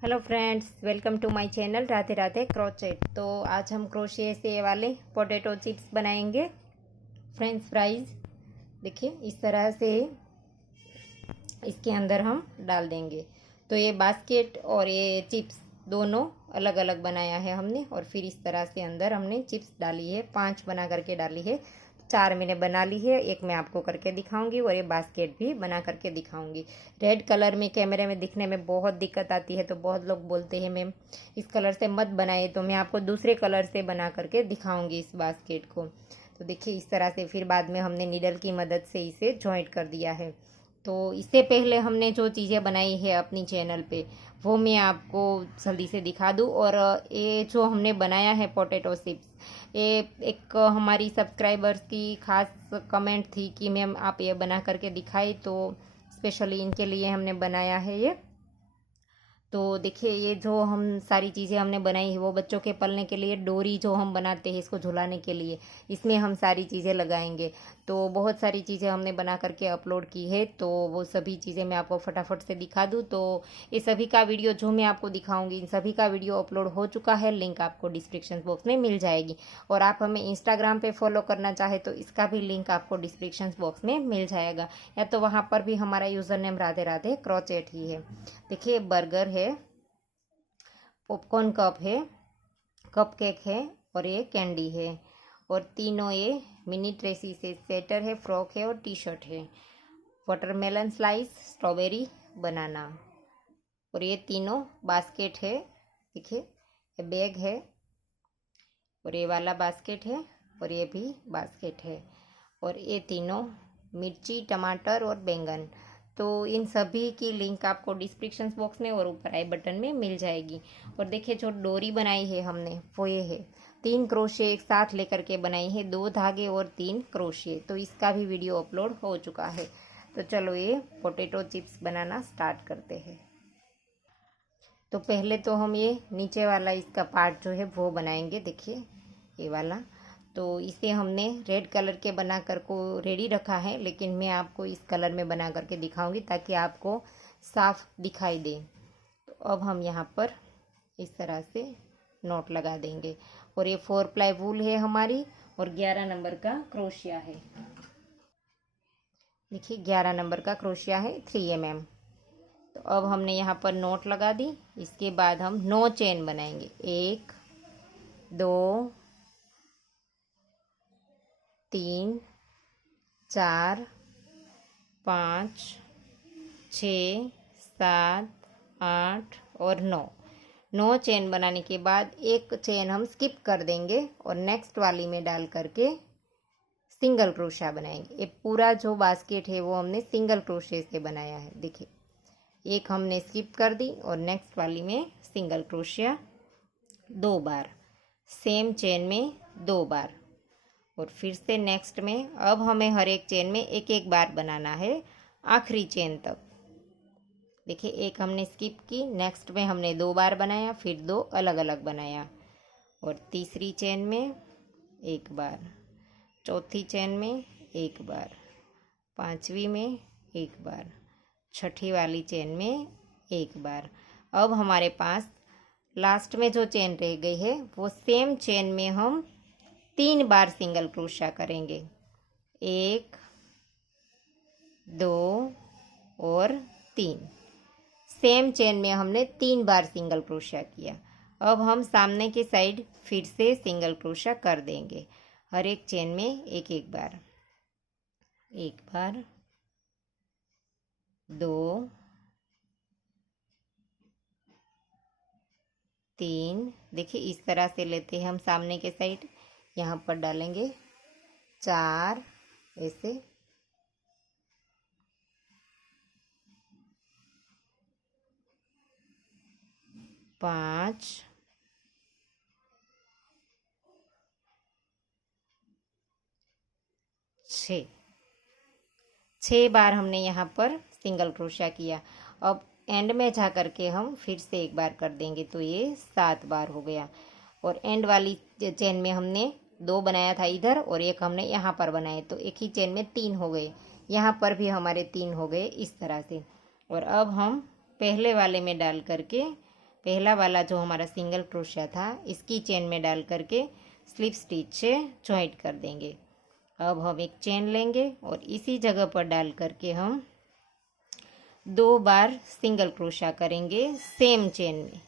Hello friends, welcome to my channel Radhe Radhe crochet. तो आज हम क्रोशिया से ये वाले पोटैटो चिप्स बनाएंगे, फ्रेंच फ्राइज। देखिए इस तरह से इसके अंदर हम डाल देंगे। तो ये बास्केट और ये चिप्स दोनों अलग अलग बनाया है हमने, और फिर इस तरह से अंदर हमने चिप्स डाली है। 5 बना करके डाली है, 4 मैंने बना ली है, एक मैं आपको करके दिखाऊंगी और ये बास्केट भी बना करके दिखाऊंगी। रेड कलर में कैमरे में दिखने में बहुत दिक्कत आती है, तो बहुत लोग बोलते हैं मैम इस कलर से मत बनाइए, तो मैं आपको दूसरे कलर से बना करके दिखाऊंगी इस बास्केट को। तो देखिए इस तरह से फिर बाद में हमने नीडल की मदद से इसे जॉइंट कर दिया है। तो इससे पहले हमने जो चीज़ें बनाई है अपनी चैनल पे, वो मैं आपको जल्दी से दिखा दूँ। और ये जो हमने बनाया है पोटैटो चिप्स, ये एक हमारी सब्सक्राइबर्स की खास कमेंट थी कि मैम आप ये बना करके दिखाई, तो स्पेशली इनके लिए हमने बनाया है ये। तो देखिए ये जो हम सारी चीज़ें हमने बनाई है वो बच्चों के पलने के लिए, डोरी जो हम बनाते हैं इसको झुलाने के लिए, इसमें हम सारी चीज़ें लगाएंगे। तो बहुत सारी चीज़ें हमने बना करके अपलोड की है, तो वो सभी चीज़ें मैं आपको फटाफट से दिखा दूँ। तो ये सभी का वीडियो जो मैं आपको दिखाऊंगी, इन सभी का वीडियो अपलोड हो चुका है, लिंक आपको डिस्क्रिप्शन बॉक्स में मिल जाएगी। और आप हमें इंस्टाग्राम पे फॉलो करना चाहे तो इसका भी लिंक आपको डिस्क्रिप्शन बॉक्स में मिल जाएगा, या तो वहाँ पर भी हमारा user name Radhe Radhe crochet ही है। देखिए बर्गर है, पॉपकॉर्न कप है, कप केक है, और ये कैंडी है। और तीनों ये मिनी ट्रेसी से स्वेटर है, फ्रॉक है और टी शर्ट है। Watermelon slice, strawberry, banana. और ये तीनों बास्केट है। देखिए ये बैग है, और ये वाला बास्केट है, और ये भी बास्केट है। और ये तीनों मिर्ची, टमाटर और बैंगन। तो इन सभी की लिंक आपको डिस्क्रिप्शन बॉक्स में और ऊपर आई बटन में मिल जाएगी। और देखिए जो डोरी बनाई है हमने वो ये है, 3 क्रोशे एक साथ लेकर के बनाई है, 2 धागे और 3 क्रोशे। तो इसका भी वीडियो अपलोड हो चुका है। तो चलो ये पोटैटो चिप्स बनाना स्टार्ट करते हैं। तो पहले तो हम ये नीचे वाला इसका पार्ट जो है वो बनाएंगे। देखिए ये वाला, तो इसे हमने रेड कलर के बना कर को रेडी रखा है, लेकिन मैं आपको इस कलर में बना करके दिखाऊंगी ताकि आपको साफ दिखाई दे। तो अब हम यहाँ पर इस तरह से नोट लगा देंगे। और ये 4 प्लाई वूल है हमारी, और 11 नंबर का क्रोशिया है। देखिए 11 नंबर का क्रोशिया है, 3 mm। तो अब हमने यहाँ पर नोट लगा दी। इसके बाद हम 9 चेन बनाएंगे, 1 2 3 4 5 6 7 8 और 9 चेन बनाने के बाद एक चेन हम स्किप कर देंगे और नेक्स्ट वाली में डाल करके सिंगल क्रोशिया बनाएंगे। ये पूरा जो बास्केट है वो हमने सिंगल क्रोशिया से बनाया है। देखिए एक हमने स्किप कर दी और नेक्स्ट वाली में सिंगल क्रोशिया 2 बार, सेम चेन में 2 बार, और फिर से नेक्स्ट में। अब हमें हर एक चेन में एक एक बार बनाना है आखिरी चेन तक। देखिए एक हमने स्किप की, नेक्स्ट में हमने 2 बार बनाया, फिर 2 अलग अलग बनाया, और तीसरी चेन में 1 बार, चौथी चेन में 1 बार, पांचवी में 1 बार, छठी वाली चेन में 1 बार। अब हमारे पास लास्ट में जो चेन रह गई है वो सेम चेन में हम 3 बार सिंगल क्रोशिया करेंगे, 1 2 और 3। सेम चेन में हमने 3 बार सिंगल क्रोशिया किया। अब हम सामने की साइड फिर से सिंगल क्रोशिया कर देंगे, हर एक चेन में एक एक बार, 1 बार 2 3। देखिए इस तरह से लेते हैं हम सामने के साइड, यहाँ पर डालेंगे 4, ऐसे 5 6 बार हमने यहाँ पर सिंगल क्रोशिया किया। अब एंड में जा करके हम फिर से एक बार कर देंगे, तो ये 7 बार हो गया। और एंड वाली चेन में हमने 2 बनाया था इधर, और एक हमने यहाँ पर बनाए, तो एक ही चेन में 3 हो गए। यहाँ पर भी हमारे 3 हो गए इस तरह से। और अब हम पहले वाले में डाल करके पहला वाला जो हमारा सिंगल क्रोशिया था इसकी चेन में डाल करके स्लिप स्टिच से जॉइंट कर देंगे। अब हम एक चेन लेंगे और इसी जगह पर डाल करके हम 2 बार सिंगल क्रोशिया करेंगे सेम चेन में।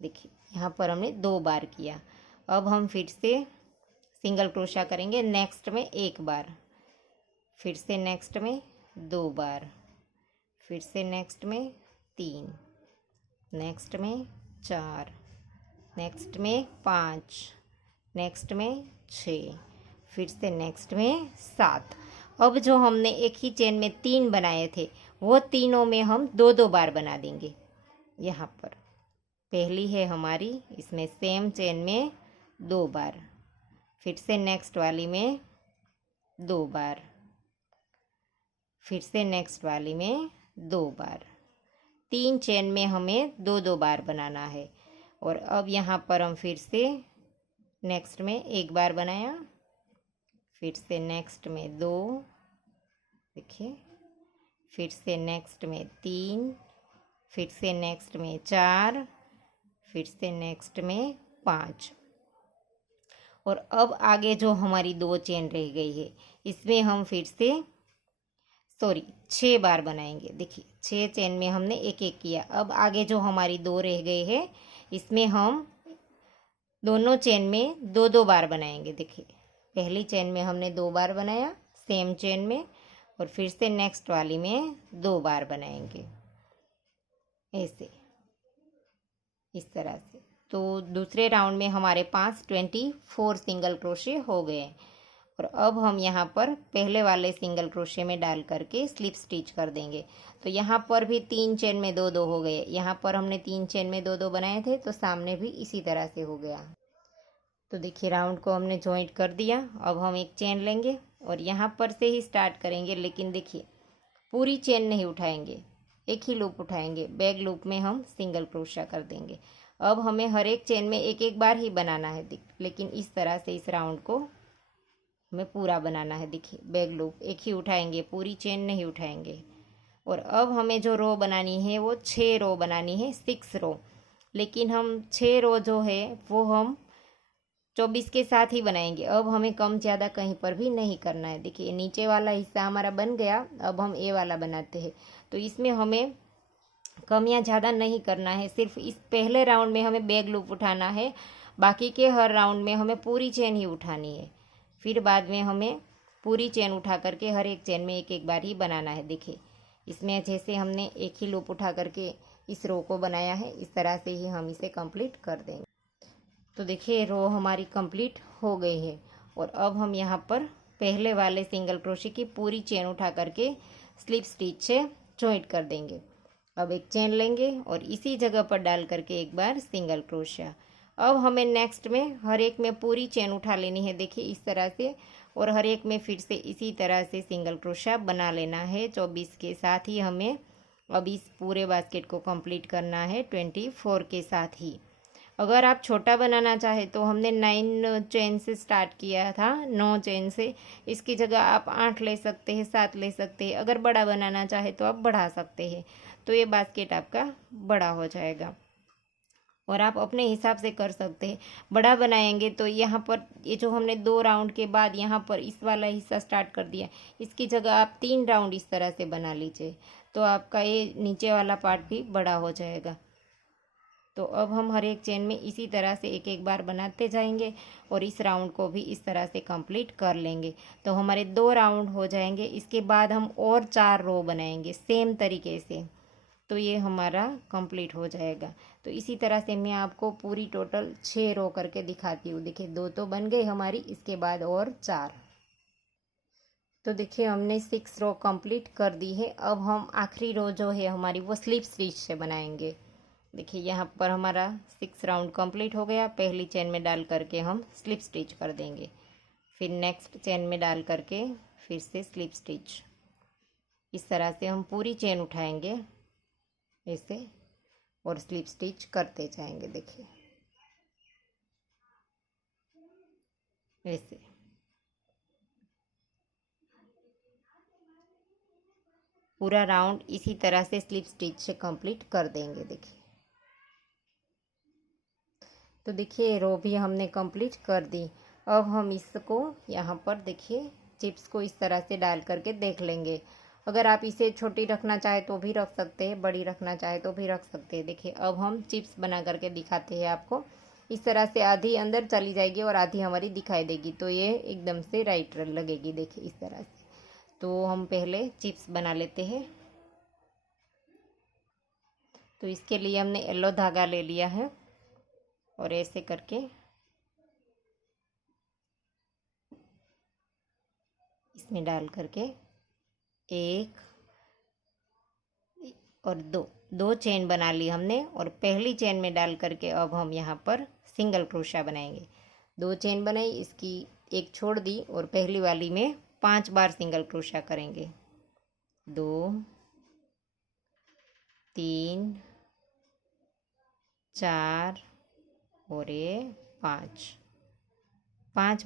देखिए यहाँ पर हमने 2 बार किया। अब हम फिर से सिंगल क्रोशिया करेंगे नेक्स्ट में 1 बार, फिर से नेक्स्ट में 2 बार, फिर से नेक्स्ट में 3, नेक्स्ट में 4, नेक्स्ट में 5, नेक्स्ट में 6, फिर से नेक्स्ट में 7। अब जो हमने एक ही चेन में 3 बनाए थे वो तीनों में हम 2-2 बार बना देंगे। यहाँ पर पहली है हमारी, इसमें सेम चेन में 2 बार, फिर से नेक्स्ट वाली में 2 बार, फिर से नेक्स्ट वाली में 2 बार। 3 चेन में हमें 2-2 बार बनाना है। और अब यहाँ पर हम फिर से नेक्स्ट में 1 बार बनाया, फिर से नेक्स्ट में 2, देखिए, फिर से नेक्स्ट में 3, फिर से नेक्स्ट में 4, फिर से नेक्स्ट में 5। और अब आगे जो हमारी 2 चेन रह गई है इसमें हम फिर से 6 बार बनाएंगे। देखिए 6 चेन में हमने एक एक किया। अब आगे जो हमारी 2 रह गई है इसमें हम दोनों चेन में 2-2 बार बनाएंगे। देखिए पहली चेन में हमने 2 बार बनाया सेम चेन में, और फिर से नेक्स्ट वाली में 2 बार बनाएंगे ऐसे, इस तरह से। तो दूसरे राउंड में हमारे पास 24 सिंगल क्रोशे हो गए। और अब हम यहाँ पर पहले वाले सिंगल क्रोशे में डाल करके स्लिप स्टिच कर देंगे। तो यहाँ पर भी 3 चेन में 2-2 हो गए। यहाँ पर हमने 3 चेन में 2-2 बनाए थे तो सामने भी इसी तरह से हो गया। तो देखिए राउंड को हमने जॉइंट कर दिया। अब हम एक चेन लेंगे और यहाँ पर से ही स्टार्ट करेंगे, लेकिन देखिए पूरी चेन नहीं उठाएंगे, एक ही लूप उठाएंगे। बैक लूप में हम सिंगल क्रोशिया कर देंगे। अब हमें हर एक चेन में एक एक बार ही बनाना है, लेकिन इस तरह से इस राउंड को हमें पूरा बनाना है। देखिए बैक लूप एक ही उठाएंगे, पूरी चेन नहीं उठाएंगे। और अब हमें जो रो बनानी है वो 6 रो बनानी है, 6 रो। लेकिन हम 6 रो जो है वो हम 24 के साथ ही बनाएंगे। अब हमें कम ज़्यादा कहीं पर भी नहीं करना है। देखिए नीचे वाला हिस्सा हमारा बन गया, अब हम ए वाला बनाते हैं। तो इसमें हमें कम या ज़्यादा नहीं करना है, सिर्फ इस पहले राउंड में हमें बैक लूप उठाना है, बाकी के हर राउंड में हमें पूरी चेन ही उठानी है। फिर बाद में हमें पूरी चेन उठा करके हर एक चेन में एक एक बार ही बनाना है। देखिए इसमें जैसे हमने एक ही लूप उठा करके इस रो को बनाया है, इस तरह से ही हम इसे कंप्लीट कर देंगे। तो देखिए रो हमारी कंप्लीट हो गई है। और अब हम यहाँ पर पहले वाले सिंगल क्रोशे की पूरी चेन उठा करके स्लिप स्टिच से जॉइंट कर देंगे। अब एक चेन लेंगे और इसी जगह पर डाल करके एक बार सिंगल क्रोशिया। अब हमें नेक्स्ट में हर एक में पूरी चेन उठा लेनी है, देखिए इस तरह से। और हर एक में फिर से इसी तरह से सिंगल क्रोशिया बना लेना है। 24 के साथ ही हमें अब इस पूरे बास्केट को कंप्लीट करना है 24 के साथ ही। अगर आप छोटा बनाना चाहे तो हमने 9 चेन से स्टार्ट किया था, 9 चेन से। इसकी जगह आप 8 ले सकते हैं, 7 ले सकते हैं। अगर बड़ा बनाना चाहे तो आप बढ़ा सकते हैं। तो ये बास्केट आपका बड़ा हो जाएगा और आप अपने हिसाब से कर सकते हैं। बड़ा बनाएंगे तो यहाँ पर ये जो हमने 2 राउंड के बाद यहाँ पर इस वाला हिस्सा स्टार्ट कर दिया, इसकी जगह आप 3 राउंड इस तरह से बना लीजिए, तो आपका ये नीचे वाला पार्ट भी बड़ा हो जाएगा। तो अब हम हर एक चेन में इसी तरह से एक एक बार बनाते जाएंगे और इस राउंड को भी इस तरह से कंप्लीट कर लेंगे। तो हमारे 2 राउंड हो जाएंगे। इसके बाद हम और 4 रो बनाएंगे सेम तरीके से, तो ये हमारा कंप्लीट हो जाएगा। तो इसी तरह से मैं आपको पूरी टोटल 6 रो करके दिखाती हूँ। देखिए 2 तो बन गई हमारी, इसके बाद और 4। तो देखिए हमने 6 रो कंप्लीट कर दी है। अब हम आखिरी रो जो है हमारी वो स्लिप स्टिच से बनाएंगे। देखिए यहाँ पर हमारा 6 राउंड कंप्लीट हो गया। पहली चेन में डाल करके हम स्लिप स्टिच कर देंगे, फिर नेक्स्ट चेन में डाल करके फिर से स्लिप स्टिच। इस तरह से हम पूरी चेन उठाएंगे ऐसे और स्लिप स्टिच करते जाएंगे। देखिए ऐसे। पूरा राउंड इसी तरह से स्लिप स्टिच से कंप्लीट कर देंगे। देखिए तो देखिए रो भी हमने कंप्लीट कर दी। अब हम इसको यहाँ पर देखिए चिप्स को इस तरह से डाल करके देख लेंगे। अगर आप इसे छोटी रखना चाहे तो भी रख सकते हैं, बड़ी रखना चाहे तो भी रख सकते हैं। देखिए अब हम चिप्स बना करके दिखाते हैं आपको। इस तरह से आधी अंदर चली जाएगी और आधी हमारी दिखाई देगी, तो ये एकदम से राइट लगेगी। देखिए इस तरह से। तो हम पहले चिप्स बना लेते हैं। तो इसके लिए हमने येलो धागा ले लिया है और ऐसे करके इसमें डाल करके एक और दो चेन बना ली हमने, और पहली चेन में डाल करके अब हम यहाँ पर सिंगल क्रोशा बनाएंगे। 2 चेन बनाई, इसकी एक छोड़ दी और पहली वाली में 5 बार सिंगल क्रोशा करेंगे। 2 3 4 और ये 5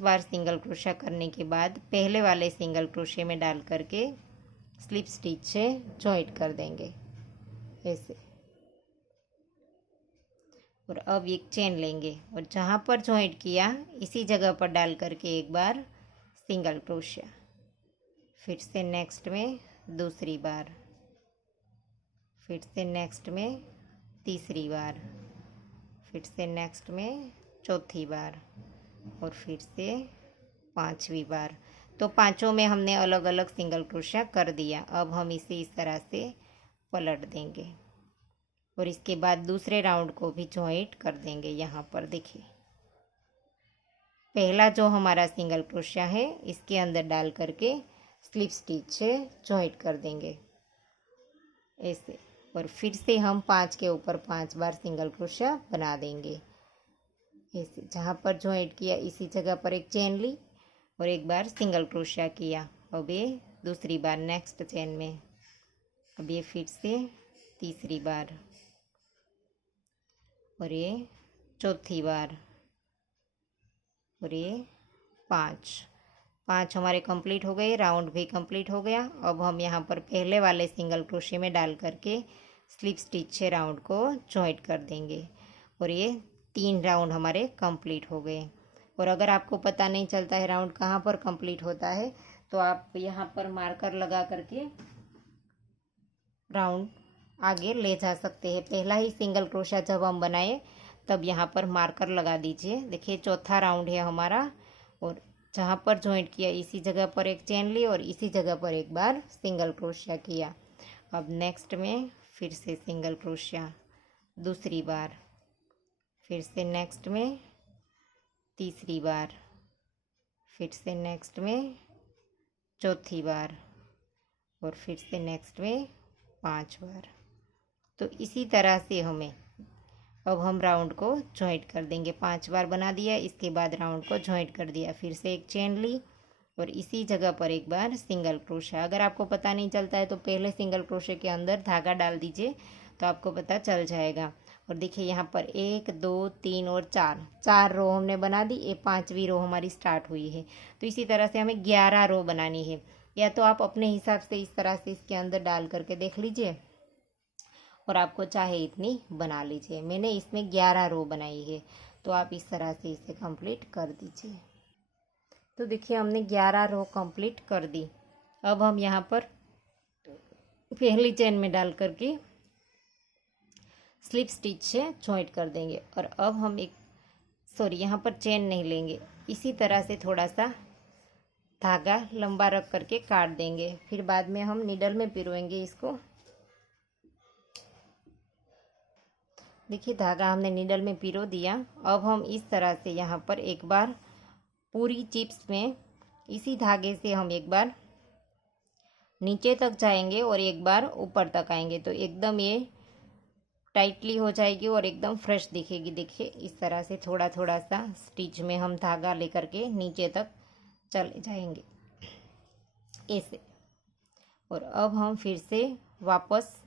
बार सिंगल क्रोशा करने के बाद पहले वाले सिंगल क्रोशे में डाल करके स्लिप स्टिच से जॉइंट कर देंगे ऐसे। और अब एक चेन लेंगे और जहाँ पर जॉइंट किया इसी जगह पर डाल करके एक बार सिंगल क्रोशा, फिर से नेक्स्ट में दूसरी बार, फिर से नेक्स्ट में तीसरी बार, फिर से नेक्स्ट में चौथी बार और फिर से 5वीं बार। तो पांचों में हमने अलग अलग सिंगल क्रोशा कर दिया। अब हम इसे इस तरह से पलट देंगे और इसके बाद दूसरे राउंड को भी जॉइंट कर देंगे। यहाँ पर देखिए पहला जो हमारा सिंगल क्रोशा है इसके अंदर डाल करके स्लिप स्टिच से जॉइंट कर देंगे ऐसे, और फिर से हम 5 के ऊपर 5 बार सिंगल क्रोशा बना देंगे ऐसे। जहाँ पर जॉइंट किया इसी जगह पर एक चेन ली और एक बार सिंगल क्रोशा किया। अब ये दूसरी बार नेक्स्ट चेन में, अब ये फिर से तीसरी बार और ये चौथी बार और ये 5 हमारे कंप्लीट हो गए। राउंड भी कंप्लीट हो गया। अब हम यहाँ पर पहले वाले सिंगल क्रोशे में डाल करके स्लिप स्टिच से राउंड को जॉइंट कर देंगे और ये 3 राउंड हमारे कंप्लीट हो गए। और अगर आपको पता नहीं चलता है राउंड कहाँ पर कंप्लीट होता है तो आप यहाँ पर मार्कर लगा करके राउंड आगे ले जा सकते हैं। पहला ही सिंगल क्रोशा जब हम बनाए तब यहाँ पर मार्कर लगा दीजिए। देखिए चौथा राउंड है हमारा और जहाँ पर जॉइंट किया इसी जगह पर एक चेन ली और इसी जगह पर एक बार सिंगल क्रोशा किया। अब नेक्स्ट में फिर से सिंगल क्रोशा दूसरी बार, फिर से नेक्स्ट में तीसरी बार, फिर से नेक्स्ट में चौथी बार और फिर से नेक्स्ट में 5 बार। तो इसी तरह से हमें अब हम राउंड को जॉइंट कर देंगे। 5 बार बना दिया, इसके बाद राउंड को जॉइंट कर दिया, फिर से एक चेन ली और इसी जगह पर एक बार सिंगल क्रोशा। अगर आपको पता नहीं चलता है तो पहले सिंगल क्रोशे के अंदर धागा डाल दीजिए तो आपको पता चल जाएगा। और देखिए यहाँ पर 1 2 3 और 4 रो हमने बना दी। ये 5वीं रो हमारी स्टार्ट हुई है। तो इसी तरह से हमें 11 रो बनानी है, या तो आप अपने हिसाब से इस तरह से इसके अंदर डाल करके देख लीजिए और आपको चाहे इतनी बना लीजिए। मैंने इसमें 11 रो बनाई है, तो आप इस तरह से इसे कंप्लीट कर दीजिए। तो देखिए हमने 11 रो कंप्लीट कर दी। अब हम यहाँ पर पहली चेन में डाल करके स्लिप स्टिच से जॉइंट कर देंगे और अब हम यहाँ पर चेन नहीं लेंगे, इसी तरह से थोड़ा सा धागा लंबा रख करके काट देंगे। फिर बाद में हम नीडल में पिरोएंगे इसको। देखिए धागा हमने नीडल में पिरो दिया। अब हम इस तरह से यहाँ पर एक बार पूरी चिप्स में इसी धागे से हम एक बार नीचे तक जाएंगे और एक बार ऊपर तक आएंगे, तो एकदम ये टाइटली हो जाएगी और एकदम फ्रेश दिखेगी। देखिए इस तरह से थोड़ा थोड़ा सा स्टिच में हम धागा लेकर के नीचे तक चले जाएंगे ऐसे। और अब हम फिर से वापस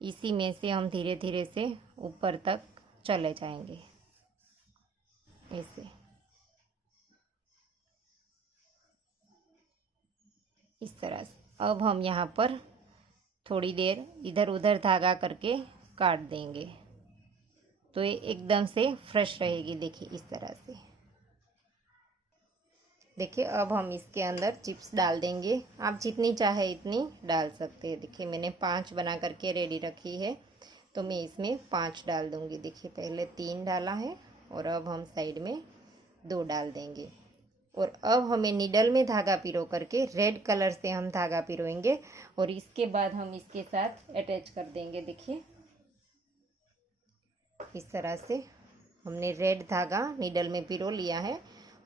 इसी में से हम धीरे धीरे से ऊपर तक चले जाएंगे ऐसे। इस तरह से अब हम यहाँ पर थोड़ी देर इधर उधर धागा करके काट देंगे। तो ये एकदम से फ्रेश रहेगी। देखिए इस तरह से। देखिए अब हम इसके अंदर चिप्स डाल देंगे। आप जितनी चाहे इतनी डाल सकते हैं। देखिए मैंने 5 बना करके रेडी रखी है, तो मैं इसमें 5 डाल दूंगी। देखिए पहले 3 डाला है और अब हम साइड में 2 डाल देंगे। और अब हमें नीडल में धागा पिरो करके रेड कलर से हम धागा पिरोएंगे और इसके बाद हम इसके साथ अटैच कर देंगे। देखिए इस तरह से हमने रेड धागा नीडल में पिरो लिया है।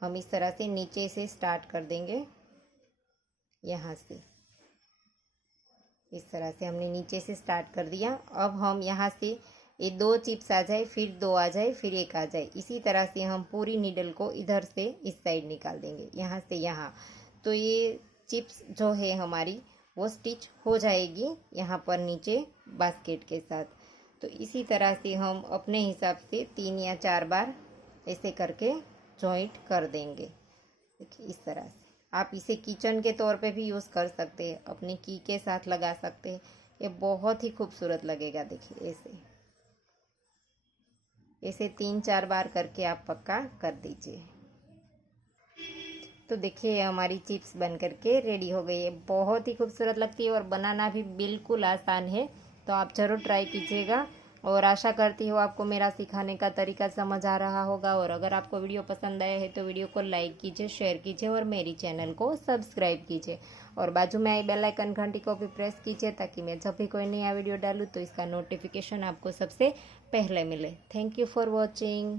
हम इस तरह से नीचे से स्टार्ट कर देंगे। यहाँ से इस तरह से हमने नीचे से स्टार्ट कर दिया। अब हम यहाँ से ये 2 चिप्स आ जाए, फिर 2 आ जाए, फिर 1 आ जाए, इसी तरह से हम पूरी नीडल को इधर से इस साइड निकाल देंगे, यहाँ से यहाँ। तो ये चिप्स जो है हमारी वो स्टिच हो जाएगी यहाँ पर नीचे बास्केट के साथ। तो इसी तरह से हम अपने हिसाब से 3 या 4 बार ऐसे करके जॉइंट कर देंगे। देखिए इस तरह से। आप इसे किचन के तौर पे भी यूज़ कर सकते हैं, अपनी की के साथ लगा सकते हैं। ये बहुत ही खूबसूरत लगेगा। देखिए ऐसे 3-4 बार करके आप पक्का कर दीजिए। तो देखिए हमारी चिप्स बन करके रेडी हो गई है। बहुत ही खूबसूरत लगती है और बनाना भी बिल्कुल आसान है। तो आप ज़रूर ट्राई कीजिएगा और आशा करती हूँ आपको मेरा सिखाने का तरीका समझ आ रहा होगा। और अगर आपको वीडियो पसंद आया है तो वीडियो को लाइक कीजिए, शेयर कीजिए और मेरी चैनल को सब्सक्राइब कीजिए। और बाजू में आई बेल आइकन घंटी को भी प्रेस कीजिए ताकि मैं जब भी कोई नया वीडियो डालूँ तो इसका नोटिफिकेशन आपको सबसे पहले मिले। Thank you for watching.